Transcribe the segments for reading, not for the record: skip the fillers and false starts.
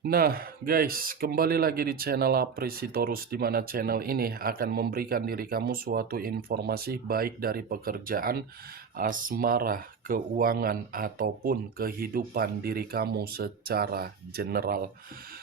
Nah, guys, kembali lagi di channel Apresitorus, di mana channel ini akan memberikan diri kamu suatu informasi baik dari pekerjaan, asmara, keuangan, ataupun kehidupan diri kamu secara general.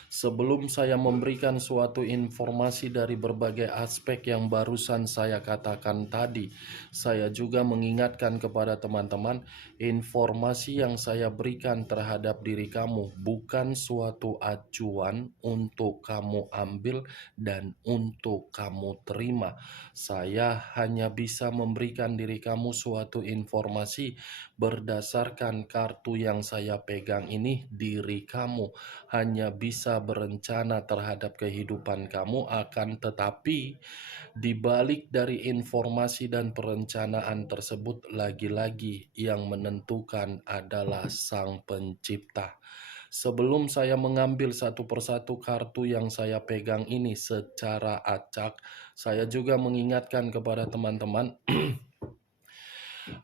Sebelum saya memberikan suatu informasi dari berbagai aspek yang barusan saya katakan tadi, saya juga mengingatkan kepada teman-teman, informasi yang saya berikan terhadap diri kamu bukan suatu acuan untuk kamu ambil dan untuk kamu terima. Saya hanya bisa memberikan diri kamu suatu informasi berdasarkan kartu yang saya pegang ini. Diri kamu hanya bisa berencana terhadap kehidupan kamu, akan tetapi di balik dari informasi dan perencanaan tersebut, lagi-lagi yang menentukan adalah Sang Pencipta. Sebelum saya mengambil satu persatu kartu yang saya pegang ini secara acak, saya juga mengingatkan kepada teman-teman,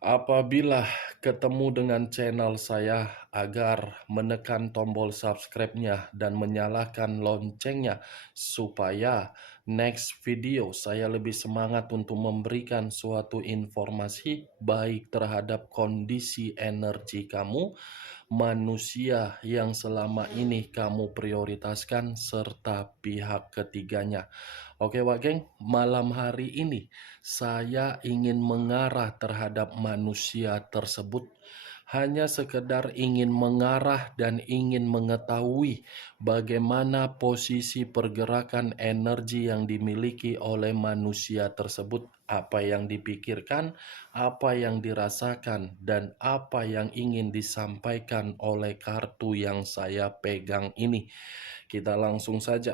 apabila ketemu dengan channel saya, agar menekan tombol subscribe-nya dan menyalakan loncengnya supaya next video saya lebih semangat untuk memberikan suatu informasi baik terhadap kondisi energi kamu, manusia yang selama ini kamu prioritaskan, serta pihak ketiganya. Oke Wak Geng, malam hari ini saya ingin mengarah terhadap manusia tersebut, hanya sekedar ingin mengarah dan ingin mengetahui bagaimana posisi pergerakan energi yang dimiliki oleh manusia tersebut, apa yang dipikirkan, apa yang dirasakan, dan apa yang ingin disampaikan oleh kartu yang saya pegang ini. Kita langsung saja.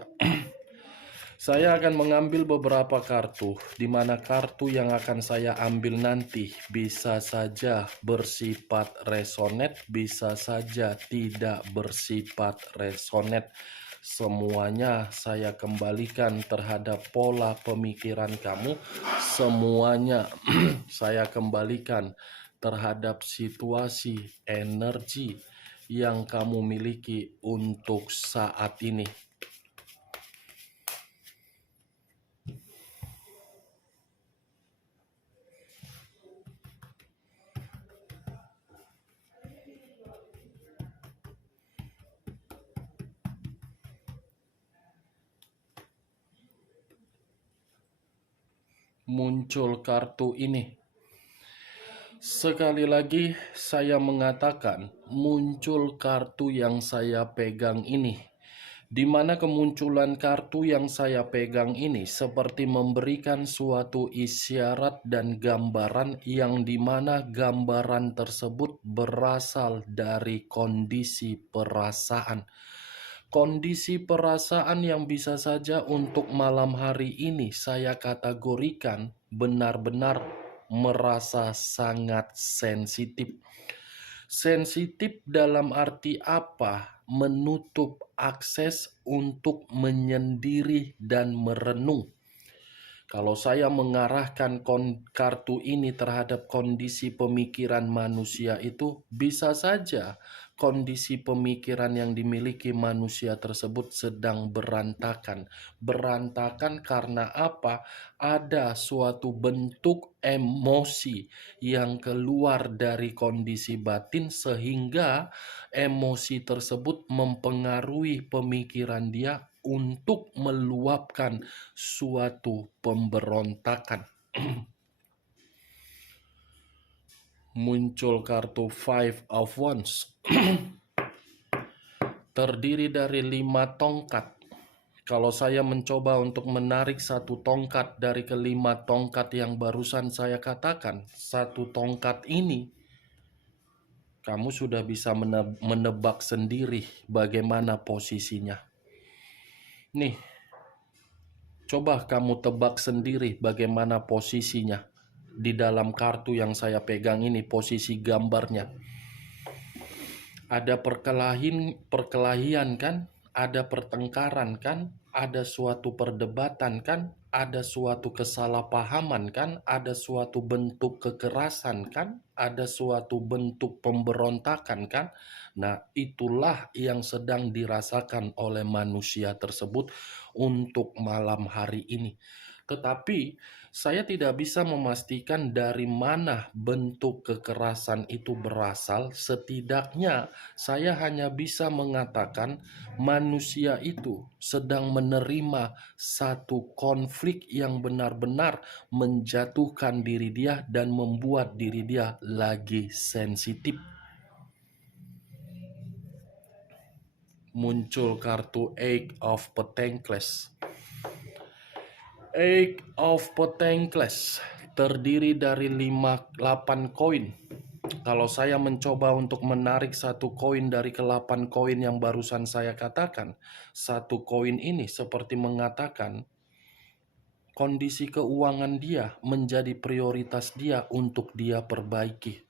Saya akan mengambil beberapa kartu, di mana kartu yang akan saya ambil nanti bisa saja bersifat resonet, bisa saja tidak bersifat resonet. Semuanya saya kembalikan terhadap pola pemikiran kamu, semuanya saya kembalikan terhadap situasi energi yang kamu miliki untuk saat ini. Muncul kartu ini. Sekali lagi saya mengatakan, muncul kartu yang saya pegang ini, di mana kemunculan kartu yang saya pegang ini seperti memberikan suatu isyarat dan gambaran, yang dimana gambaran tersebut berasal dari kondisi perasaan. Kondisi perasaan yang bisa saja untuk malam hari ini saya kategorikan benar-benar merasa sangat sensitif. Sensitif dalam arti apa? Menutup akses untuk menyendiri dan merenung. Kalau saya mengarahkan kartu ini terhadap kondisi pemikiran manusia, itu bisa saja kondisi pemikiran yang dimiliki manusia tersebut sedang berantakan. Berantakan karena apa? Ada suatu bentuk emosi yang keluar dari kondisi batin, sehingga emosi tersebut mempengaruhi pemikiran dia untuk meluapkan suatu pemberontakan. Muncul kartu Five of Wands. Terdiri dari 5 tongkat. Kalau saya mencoba untuk menarik satu tongkat dari kelima tongkat yang barusan saya katakan, satu tongkat ini kamu sudah bisa menebak sendiri bagaimana posisinya. Nih, coba kamu tebak sendiri bagaimana posisinya di dalam kartu yang saya pegang ini, posisi gambarnya. Ada perkelahian kan? Ada pertengkaran kan? Ada suatu perdebatan kan? ada suatu kesalahpahaman kan, ada suatu bentuk kekerasan kan, ada suatu bentuk pemberontakan kan. Nah, itulah yang sedang dirasakan oleh manusia tersebut untuk malam hari ini. Tetapi saya tidak bisa memastikan dari mana bentuk kekerasan itu berasal. Setidaknya saya hanya bisa mengatakan manusia itu sedang menerima satu konflik yang benar-benar menjatuhkan diri dia dan membuat diri dia lagi sensitif. Muncul kartu Eight of Pentacles. Eight of Pentacles terdiri dari 8 koin. Kalau saya mencoba untuk menarik satu koin dari ke-8 koin yang barusan saya katakan, satu koin ini seperti mengatakan kondisi keuangan dia menjadi prioritas dia untuk dia perbaiki.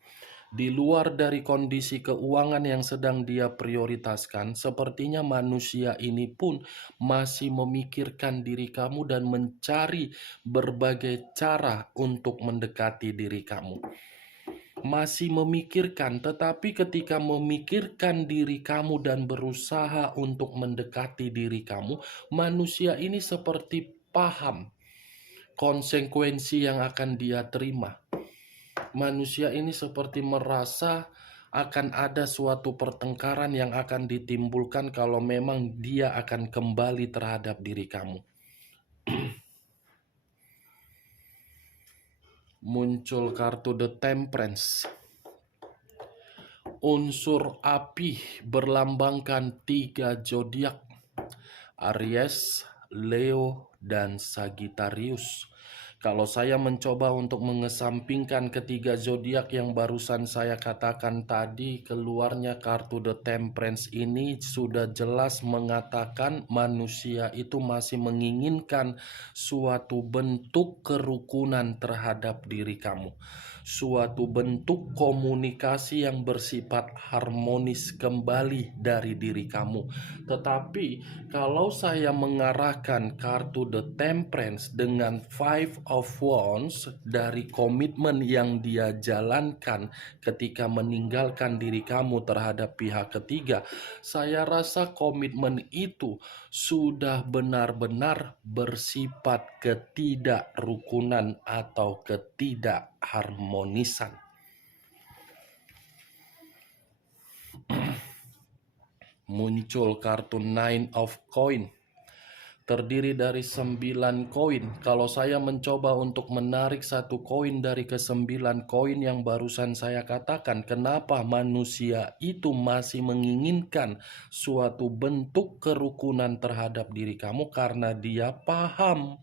Di luar dari kondisi keuangan yang sedang dia prioritaskan, sepertinya manusia ini pun masih memikirkan diri kamu dan mencari berbagai cara untuk mendekati diri kamu. Masih memikirkan, tetapi ketika memikirkan diri kamu dan berusaha untuk mendekati diri kamu, manusia ini seperti paham konsekuensi yang akan dia terima. Manusia ini seperti merasa akan ada suatu pertengkaran yang akan ditimbulkan kalau memang dia akan kembali terhadap diri kamu. Muncul kartu The Temperance. Unsur api berlambangkan 3 zodiak: Aries, Leo, dan Sagittarius. Kalau saya mencoba untuk mengesampingkan ketiga zodiak yang barusan saya katakan tadi, keluarnya kartu The Temperance ini sudah jelas mengatakan manusia itu masih menginginkan suatu bentuk kerukunan terhadap diri kamu. Suatu bentuk komunikasi yang bersifat harmonis kembali dari diri kamu. Tetapi kalau saya mengarahkan kartu The Temperance dengan Five of Wands dari komitmen yang dia jalankan ketika meninggalkan diri kamu terhadap pihak ketiga, saya rasa komitmen itu sudah benar-benar bersifat ketidakrukunan atau ketidakharmonisan. Muncul kartu Nine of Coin. Terdiri dari 9 koin. Kalau saya mencoba untuk menarik satu koin dari ke-9 koin yang barusan saya katakan, kenapa manusia itu masih menginginkan suatu bentuk kerukunan terhadap diri kamu? Karena dia paham,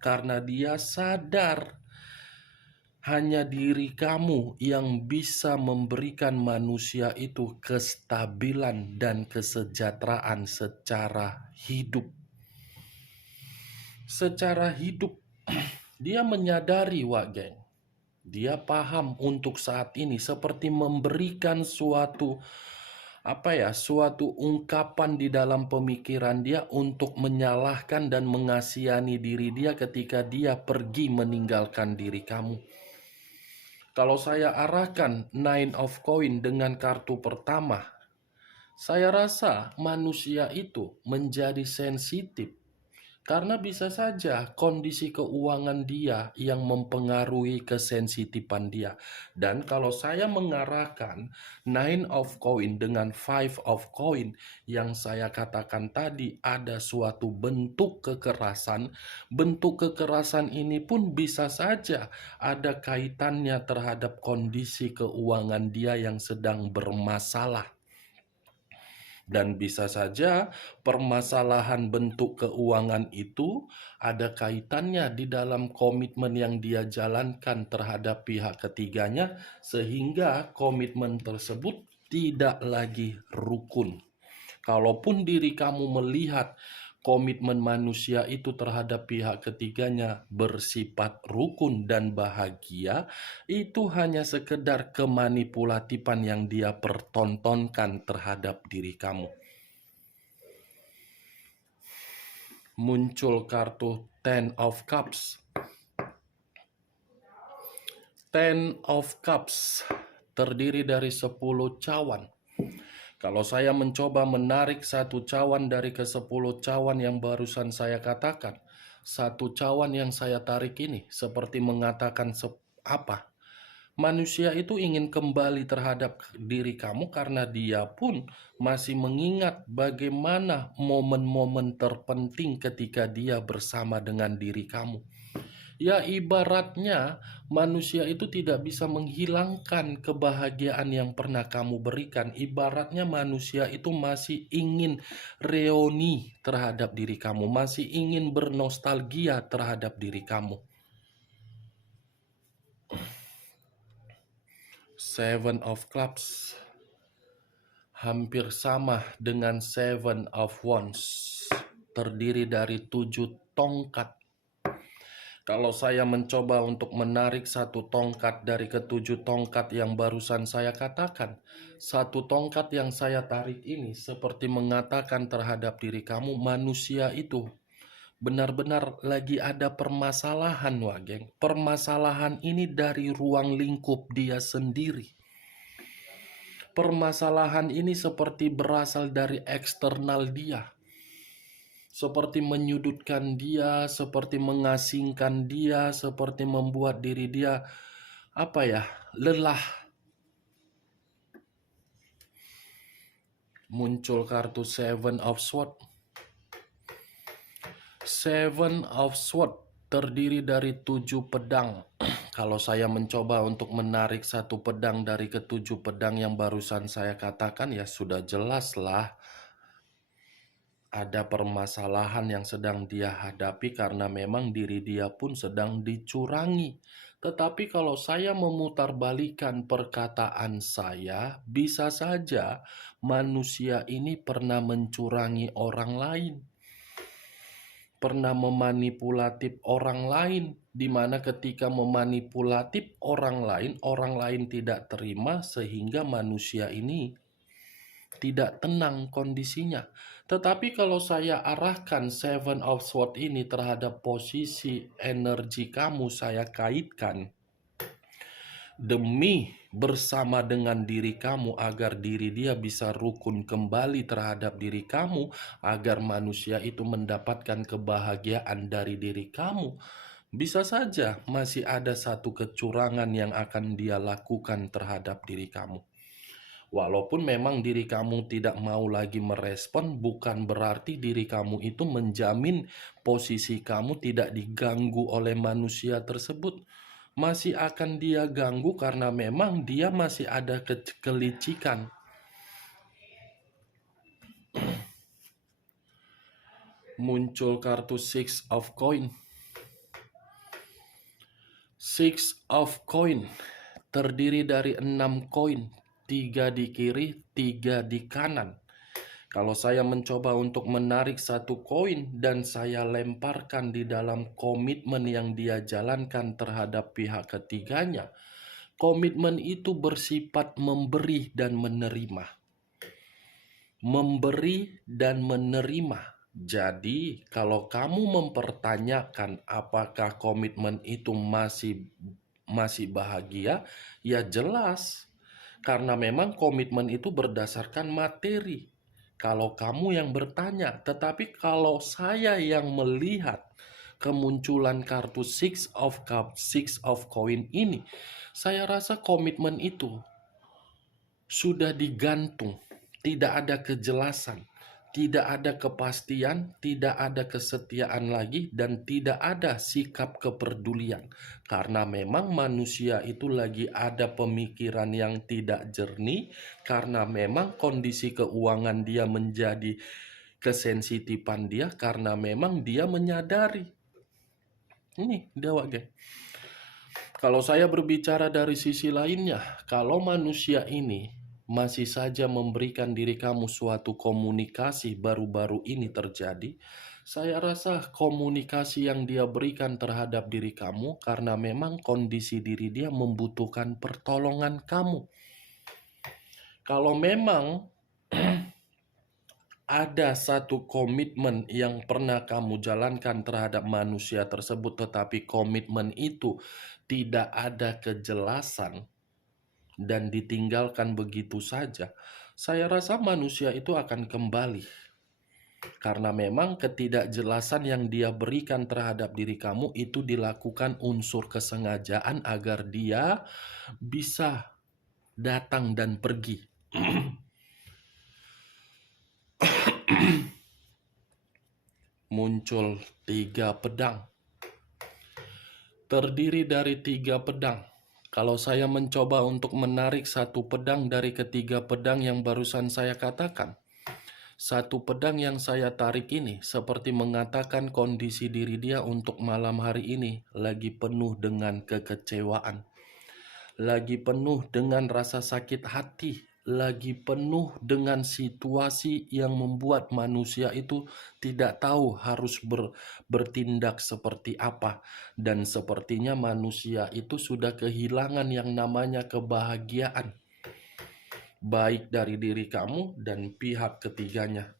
karena dia sadar hanya diri kamu yang bisa memberikan manusia itu kestabilan dan kesejahteraan secara hidup. Secara hidup, dia menyadari, Wak Geng. Dia paham untuk saat ini seperti memberikan suatu suatu ungkapan di dalam pemikiran dia untuk menyalahkan dan mengasihani diri dia ketika dia pergi meninggalkan diri kamu. Kalau saya arahkan Nine of Coin dengan kartu pertama, saya rasa manusia itu menjadi sensitif. Karena bisa saja kondisi keuangan dia yang mempengaruhi kesensitifan dia. Dan kalau saya mengarahkan Nine of Coin dengan Five of Coin yang saya katakan tadi ada suatu bentuk kekerasan. Bentuk kekerasan ini pun bisa saja ada kaitannya terhadap kondisi keuangan dia yang sedang bermasalah. Dan bisa saja permasalahan bentuk keuangan itu ada kaitannya di dalam komitmen yang dia jalankan terhadap pihak ketiganya, sehingga komitmen tersebut tidak lagi rukun. Kalaupun diri kamu melihat komitmen manusia itu terhadap pihak ketiganya bersifat rukun dan bahagia, itu hanya sekedar kemanipulatifan yang dia pertontonkan terhadap diri kamu. Muncul kartu Ten of Cups. Ten of Cups terdiri dari 10 cawan. Kalau saya mencoba menarik satu cawan dari ke-10 cawan yang barusan saya katakan, satu cawan yang saya tarik ini seperti mengatakan apa? Manusia itu ingin kembali terhadap diri kamu karena dia pun masih mengingat bagaimana momen-momen terpenting ketika dia bersama dengan diri kamu. Ya, ibaratnya manusia itu tidak bisa menghilangkan kebahagiaan yang pernah kamu berikan. Ibaratnya manusia itu masih ingin reuni terhadap diri kamu, masih ingin bernostalgia terhadap diri kamu. Seven of Clubs hampir sama dengan Seven of Wands, terdiri dari 7 tongkat. Kalau saya mencoba untuk menarik satu tongkat dari ke-7 tongkat yang barusan saya katakan, satu tongkat yang saya tarik ini seperti mengatakan terhadap diri kamu, manusia itu benar-benar lagi ada permasalahan, geng. Permasalahan ini dari ruang lingkup dia sendiri. Permasalahan ini seperti berasal dari eksternal dia. Seperti menyudutkan dia, seperti mengasingkan dia, seperti membuat diri dia lelah. Muncul kartu Seven of Swords. Seven of Swords terdiri dari 7 pedang. Kalau saya mencoba untuk menarik satu pedang dari ke-7 pedang yang barusan saya katakan, ya sudah jelas lah ada permasalahan yang sedang dia hadapi karena memang diri dia pun sedang dicurangi. Tetapi kalau saya memutarbalikkan perkataan saya, bisa saja manusia ini pernah mencurangi orang lain. Pernah memanipulatif orang lain, di mana ketika memanipulatif orang lain tidak terima sehingga manusia ini tidak tenang kondisinya. Tetapi kalau saya arahkan Seven of Swords ini terhadap posisi energi kamu, saya kaitkan demi bersama dengan diri kamu agar diri dia bisa rukun kembali terhadap diri kamu, agar manusia itu mendapatkan kebahagiaan dari diri kamu. Bisa saja masih ada satu kecurangan yang akan dia lakukan terhadap diri kamu. Walaupun memang diri kamu tidak mau lagi merespon, bukan berarti diri kamu itu menjamin posisi kamu tidak diganggu oleh manusia tersebut. Masih akan dia ganggu karena memang dia masih ada kelicikan. Muncul kartu Six of Coin. Six of Coin terdiri dari 6 koin. 3 di kiri, 3 di kanan. Kalau saya mencoba untuk menarik satu koin dan saya lemparkan di dalam komitmen yang dia jalankan terhadap pihak ketiganya, komitmen itu bersifat memberi dan menerima. Memberi dan menerima. Jadi, kalau kamu mempertanyakan apakah komitmen itu masih bahagia, ya jelas. Karena memang komitmen itu berdasarkan materi. Kalau kamu yang bertanya, tetapi kalau saya yang melihat kemunculan kartu Six of Cups, Six of Coin ini, saya rasa komitmen itu sudah digantung, tidak ada kejelasan, tidak ada kepastian, tidak ada kesetiaan lagi, dan tidak ada sikap kepedulian. Karena memang manusia itu lagi ada pemikiran yang tidak jernih, karena memang kondisi keuangan dia menjadi kesensitifan dia, karena memang dia menyadari. Ini dewa, geng. Kalau saya berbicara dari sisi lainnya, kalau manusia ini masih saja memberikan diri kamu suatu komunikasi baru-baru ini terjadi, saya rasa komunikasi yang dia berikan terhadap diri kamu karena memang kondisi diri dia membutuhkan pertolongan kamu. Kalau memang ada satu komitmen yang pernah kamu jalankan terhadap manusia tersebut, tetapi komitmen itu tidak ada kejelasan dan ditinggalkan begitu saja, saya rasa manusia itu akan kembali. Karena memang ketidakjelasan yang dia berikan terhadap diri kamu itu dilakukan unsur kesengajaan agar dia bisa datang dan pergi. Muncul 3 pedang. Terdiri dari 3 pedang. Kalau saya mencoba untuk menarik satu pedang dari ketiga pedang yang barusan saya katakan, satu pedang yang saya tarik ini seperti mengatakan kondisi diri dia untuk malam hari ini lagi penuh dengan kekecewaan, lagi penuh dengan rasa sakit hati, lagi penuh dengan situasi yang membuat manusia itu tidak tahu harus bertindak seperti apa. Dan sepertinya manusia itu sudah kehilangan yang namanya kebahagiaan, baik dari diri kamu dan pihak ketiganya.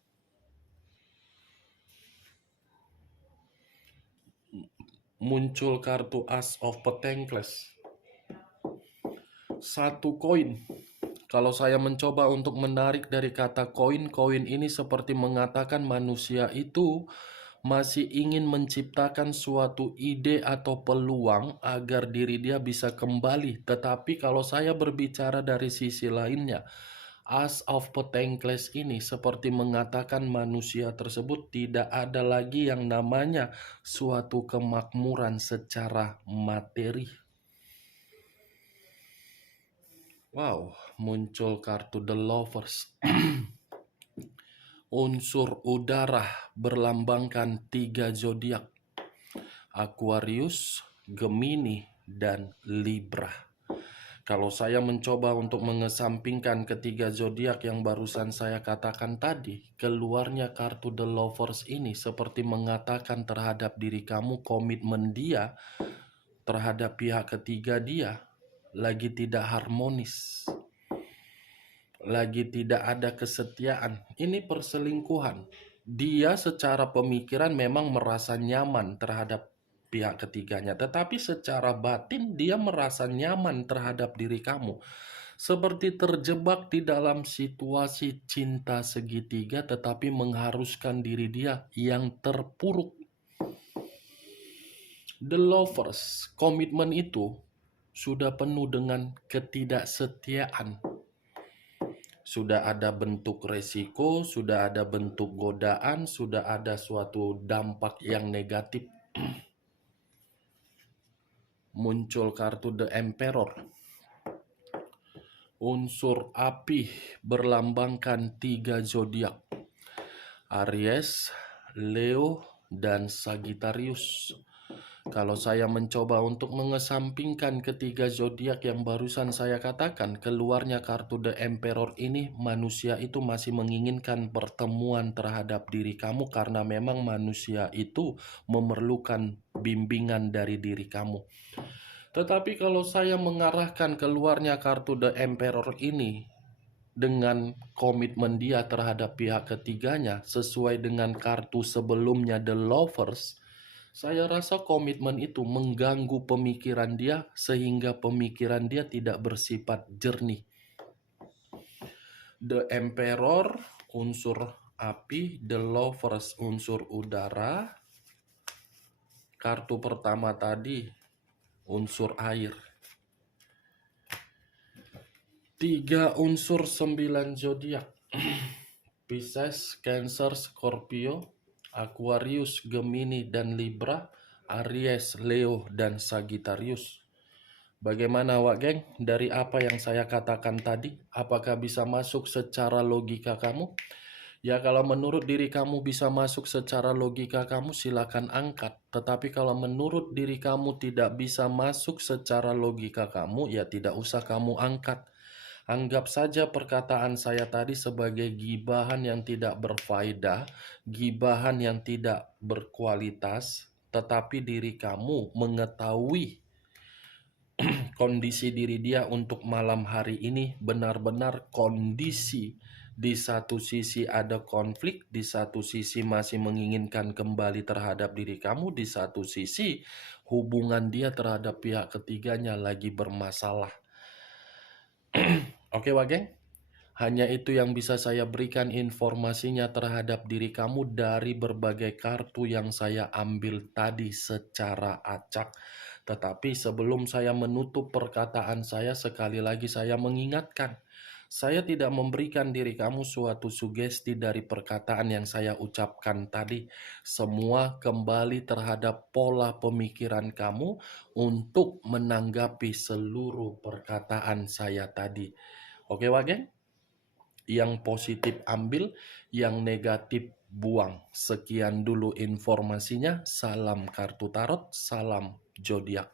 Muncul kartu As of Pentacles. Satu koin. Kalau saya mencoba untuk menarik dari kata koin, koin ini seperti mengatakan manusia itu masih ingin menciptakan suatu ide atau peluang agar diri dia bisa kembali. Tetapi kalau saya berbicara dari sisi lainnya, As of Pentacles ini seperti mengatakan manusia tersebut tidak ada lagi yang namanya suatu kemakmuran secara materi. Wow, muncul kartu The Lovers. Unsur udara berlambangkan 3 zodiak: Aquarius, Gemini, dan Libra. Kalau saya mencoba untuk mengesampingkan ketiga zodiak yang barusan saya katakan tadi, keluarnya kartu The Lovers ini seperti mengatakan terhadap diri kamu komitmen dia terhadap pihak ketiga dia lagi tidak harmonis, lagi tidak ada kesetiaan. Ini perselingkuhan. Dia secara pemikiran memang merasa nyaman terhadap pihak ketiganya, tetapi secara batin dia merasa nyaman terhadap diri kamu. Seperti terjebak di dalam situasi cinta segitiga, tetapi mengharuskan diri dia yang terpuruk. The Lovers, komitmen itu sudah penuh dengan ketidaksetiaan. Sudah ada bentuk resiko, sudah ada bentuk godaan, sudah ada suatu dampak yang negatif. Muncul kartu The Emperor. Unsur api berlambangkan 3 zodiak: Aries, Leo, dan Sagittarius. Kalau saya mencoba untuk mengesampingkan ketiga zodiak yang barusan saya katakan, keluarnya kartu The Emperor ini, manusia itu masih menginginkan pertemuan terhadap diri kamu karena memang manusia itu memerlukan bimbingan dari diri kamu. Tetapi kalau saya mengarahkan keluarnya kartu The Emperor ini dengan komitmen dia terhadap pihak ketiganya sesuai dengan kartu sebelumnya The Lovers, saya rasa komitmen itu mengganggu pemikiran dia sehingga pemikiran dia tidak bersifat jernih. The Emperor unsur api, The Lovers unsur udara. Kartu pertama tadi unsur air. 3 unsur 9 zodiak. Pisces, Cancer, Scorpio, Aquarius, Gemini, dan Libra, Aries, Leo, dan Sagittarius. Bagaimana Wak Geng? Dari apa yang saya katakan tadi, apakah bisa masuk secara logika kamu? Ya, kalau menurut diri kamu bisa masuk secara logika kamu, silakan angkat. Tetapi kalau menurut diri kamu tidak bisa masuk secara logika kamu, ya tidak usah kamu angkat. Anggap saja perkataan saya tadi sebagai gibahan yang tidak berfaedah, gibahan yang tidak berkualitas, tetapi diri kamu mengetahui kondisi diri dia untuk malam hari ini benar-benar kondisi Di satu sisi ada konflik, di satu sisi masih menginginkan kembali terhadap diri kamu, di satu sisi hubungan dia terhadap pihak ketiganya lagi bermasalah. Oke, Wageng? Hanya itu yang bisa saya berikan informasinya terhadap diri kamu dari berbagai kartu yang saya ambil tadi secara acak. Tetapi sebelum saya menutup perkataan saya, sekali lagi saya mengingatkan, saya tidak memberikan diri kamu suatu sugesti dari perkataan yang saya ucapkan tadi. Semua kembali terhadap pola pemikiran kamu untuk menanggapi seluruh perkataan saya tadi. Oke, Wageng? Yang positif ambil, yang negatif buang. Sekian dulu informasinya. Salam kartu tarot, salam zodiak.